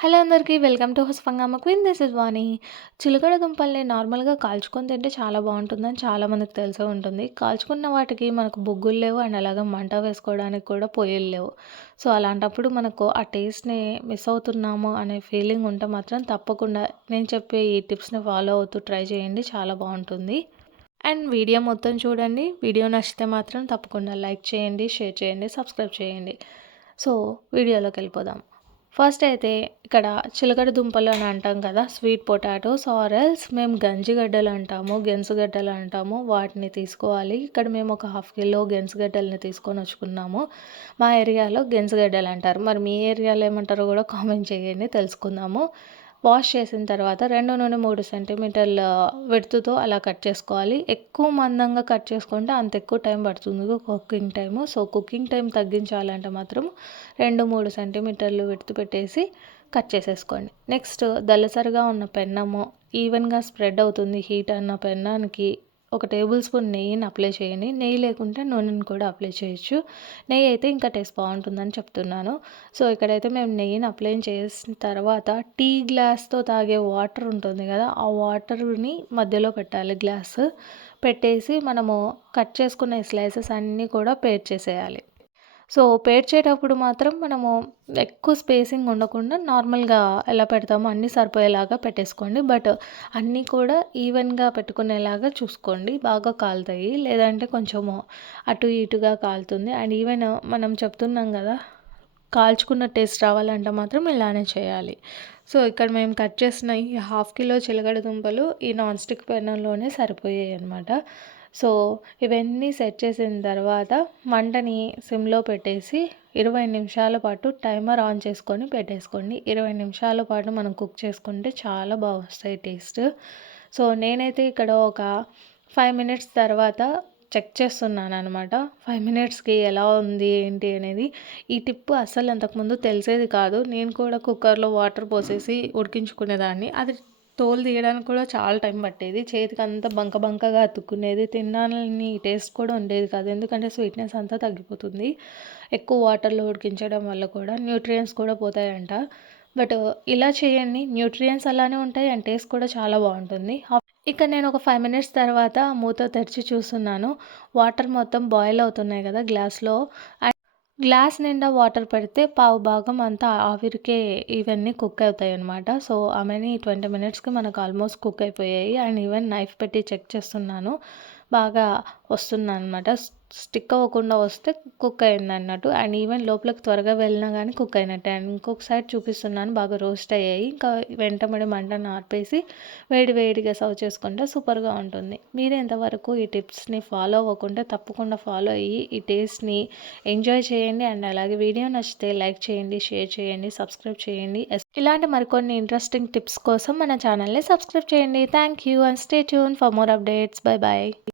Hello అందరికీ welcome to హుస్ఫంగామ queen. This is Vani. చిలకడ దుంపల్ని నార్మల్గా కాల్చుకొని తింటే చాలా బాగుంటుందని చాలామందికి తెలిసే ఉంటుంది. కాల్చుకున్న వాటికి మనకు బొగ్గులు లేవు అండ్ అలాగే మంట వేసుకోవడానికి కూడా పొయ్యిలు లేవు. సో అలాంటప్పుడు మనకు ఆ టేస్ట్ని మిస్ అవుతున్నాము అనే ఫీలింగ్ ఉంటే మాత్రం తప్పకుండా నేను చెప్పే ఈ టిప్స్ని ఫాలో అవుతూ ట్రై చేయండి చాలా బాగుంటుంది. అండ్ వీడియో మొత్తం చూడండి. వీడియో నచ్చితే మాత్రం తప్పకుండా లైక్ చేయండి షేర్ చేయండి సబ్స్క్రైబ్ చేయండి. సో వీడియోలోకి వెళ్ళిపోదాం. ఫస్ట్ అయితే ఇక్కడ చిలకడ దుంపలు అని అంటాం కదా స్వీట్ పొటాటోస్ ఆర్ ఎల్స్. మేము గంజిగడ్డలు అంటాము గెన్సుగడ్డలు అంటాము. వాటిని తీసుకోవాలి. ఇక్కడ మేము ఒక హాఫ్ కిలో గెన్సుగడ్డల్ని తీసుకొని వచ్చుకున్నాము. మా ఏరియాలో గెన్సుగడ్డలు అంటారు. మరి మీ ఏరియాలో ఏమంటారో కూడా కామెంట్ చేయండి తెలుసుకుందాము. వాష్ చేసిన తర్వాత రెండు నుండి మూడు సెంటీమీటర్ల విడుతుతో అలా కట్ చేసుకోవాలి. ఎక్కువ మందంగా కట్ చేసుకుంటే అంత ఎక్కువ టైం పడుతుంది. Cooking time. So cooking time తగ్గించాలంటే మాత్రం రెండు మూడు సెంటీమీటర్లు విడుతు పెట్టేసి కట్ చేసేసుకోండి. నెక్స్ట్ దళసరిగా ఉన్న పెన్నము ఈవెన్గా స్ప్రెడ్ అవుతుంది హీట్ అన్న పెన్నానికి ఒక టేబుల్ స్పూన్ నెయ్యిని అప్లై చేయండి. నెయ్యి లేకుంటే నూనెని కూడా అప్లై చేయొచ్చు. నెయ్యి అయితే ఇంకా టేస్ట్ బాగుంటుందని చెప్తున్నాను. సో ఇక్కడైతే మేము నెయ్యిని అప్లై చేసిన తర్వాత టీ గ్లాస్తో తాగే వాటర్ ఉంటుంది కదా ఆ వాటర్ని మధ్యలో పెట్టాలి గ్లాస్. పెట్టేసి మనము కట్ చేసుకున్న స్లైసెస్ అన్నీ కూడా పేర్ చేసేయాలి. సో పేర్చేటప్పుడు మాత్రం మనము ఎక్కువ స్పేసింగ్ ఉండకుండా నార్మల్గా ఎలా పెడతామో అన్నీ సరిపోయేలాగా పెట్టేసుకోండి. బట్ అన్నీ కూడా ఈవెన్గా పెట్టుకునేలాగా చూసుకోండి. బాగా కాలుతాయి. లేదంటే కొంచెము అటు ఇటుగా కాలుతుంది. అండ్ ఈవెన్ మనం చెప్తున్నాం కదా కాల్చుకున్న టేస్ట్ రావాలంటే మాత్రం ఇలానే చేయాలి. సో ఇక్కడ మేము కట్ చేసిన ఈ హాఫ్ కిలో చిలగడ దుంపలు ఈ నాన్ స్టిక్ పెనంలోనే సరిపోయాయి అనమాట సో ఇవన్నీ సెట్ చేసిన తర్వాత మంటని సిమ్లో పెట్టేసి ఇరవై నిమిషాల పాటు టైమర్ ఆన్ చేసుకొని పెట్టేసుకోండి. ఇరవై నిమిషాల పాటు మనం కుక్ చేసుకుంటే చాలా బాగా వస్తాయి టేస్ట్. సో నేనైతే ఇక్కడ ఒక ఫైవ్ మినిట్స్ తర్వాత చెక్ చేస్తున్నాను అనమాట ఫైవ్ మినిట్స్కి ఎలా ఉంది ఏంటి అనేది. ఈ టిప్ అస్సలు అంతకుముందు తెలిసేది కాదు. నేను కూడా కుక్కర్లో వాటర్ పోసేసి ఉడికించుకునేదాన్ని. అది తోలు తీయడానికి కూడా చాలా టైం పట్టేది. చేతికి అంతా బంక బంకగా అతుక్కునేది. తిన్నాలని టేస్ట్ కూడా ఉండేది కాదు. ఎందుకంటే స్వీట్నెస్ అంతా తగ్గిపోతుంది. ఎక్కువ వాటర్లో ఉడికించడం వల్ల కూడా న్యూట్రియన్స్ కూడా పోతాయంట. బట్ ఇలా చేయండి. న్యూట్రియన్స్ అలానే ఉంటాయి అండ్ టేస్ట్ కూడా చాలా బాగుంటుంది. ఇక నేను ఒక ఫైవ్ మినిట్స్ తర్వాత మూత తెరిచి చూస్తున్నాను. వాటర్ మొత్తం బాయిల్ అవుతున్నాయి కదా గ్లాస్లో. అండ్ గ్లాస్ నిండా వాటర్ పెడితే పావు భాగం అంతా ఆవిరికే ఇవన్నీ కుక్ అవుతాయి అనమాట సో ఆమెని ట్వంటీ మినిట్స్కి మనకు ఆల్మోస్ట్ కుక్ అయిపోయాయి. అండ్ ఈవెన్ నైఫ్ పెట్టి చెక్ చేస్తున్నాను. బాగా వస్తుంది అనమాట స్టిక్ అవ్వకుండా వస్తే కుక్ అయింది అన్నట్టు అండ్ ఈవెన్ లోపలికి త్వరగా వెళ్ళినా కానీ కుక్ అయినట్టే. అండ్ ఇంకొకసారి చూపిస్తున్నాను బాగా రోస్ట్ అయ్యాయి. ఇంకా వెంటబడి మంటను ఆర్పేసి వేడి వేడిగా సర్వ్ చేసుకుంటే సూపర్గా ఉంటుంది. మీరు ఎంతవరకు ఈ టిప్స్ని ఫాలో అవ్వకుండా తప్పకుండా ఫాలో అయ్యి ఈ టేస్ట్ని ఎంజాయ్ చేయండి. అండ్ అలాగే వీడియో నచ్చితే లైక్ చేయండి షేర్ చేయండి సబ్స్క్రైబ్ చేయండి. ఇలాంటి మరికొన్ని ఇంట్రెస్టింగ్ టిప్స్ కోసం మన ఛానల్ని సబ్స్క్రైబ్ చేయండి. Thank you and stay tune for more updates. Bye bye